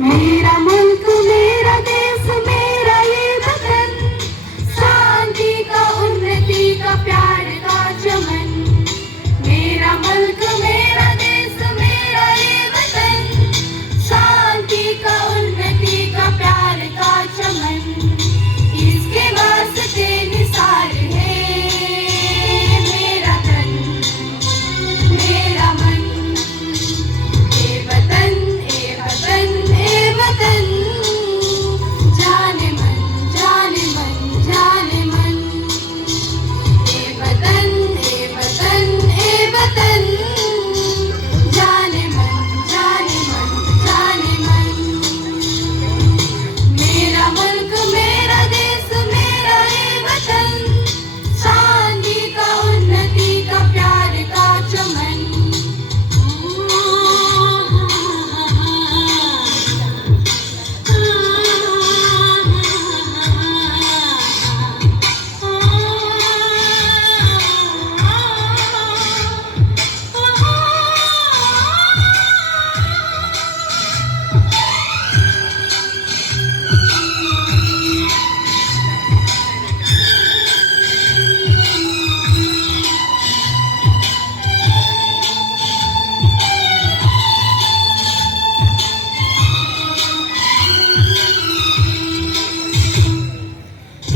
मेरा मुल्क मेरा देश मेरा ये वतन, शांति का उन्नति का प्यार का चमन। मेरा मुल्क मेरा देश मेरा ये वतन, शांति का उन्नति का प्यार का चमन। इसके वास्ते निसार है मेरा तन मेरा मन। ए वतन ए वतन ए वतन, जाने मन जाने मन जाने मन। ए वतन ए वतन ए वतन, जाने मन जाने मन। मेरा मुल्क मेरा देश मेरा ये वतन, शांति का उन्नति का प्यार का चमन।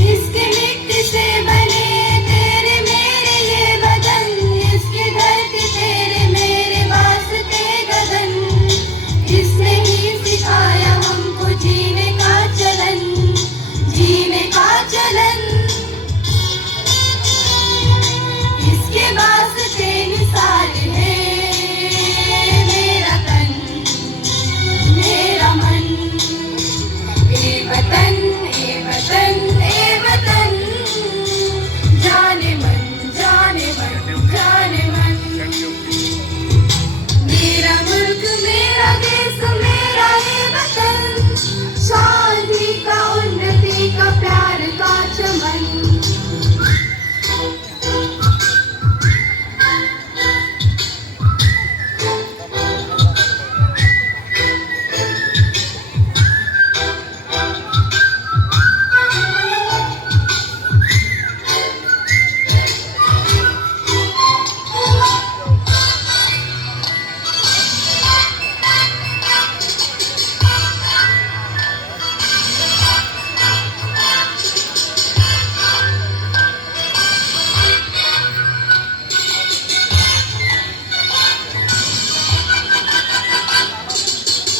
इसके मिट्टी से बने तेरे मेरे ये बदन, इसकी धरती तेरे मेरे वास्ते गगन। इसने ही सिखाया हमको जीने का चलन, जीने का चलन। इसके वास्ते निसार है मेरा तन मेरा मन। ए वतन ए वतन ए वतन, जाने मन जाने मन। मेरा मुल्क मेरा देश मेरा ये वतन, शांति का उन्नति का प्यार का चमन।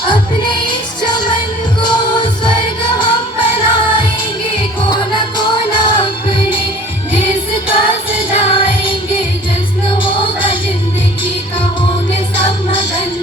अपने इस चमन को स्वर्ग हम बनाएंगे, कोना कोना अपने देश का सजाएंगे। जश्न होगा जिंदगी का, होंगे सब मगन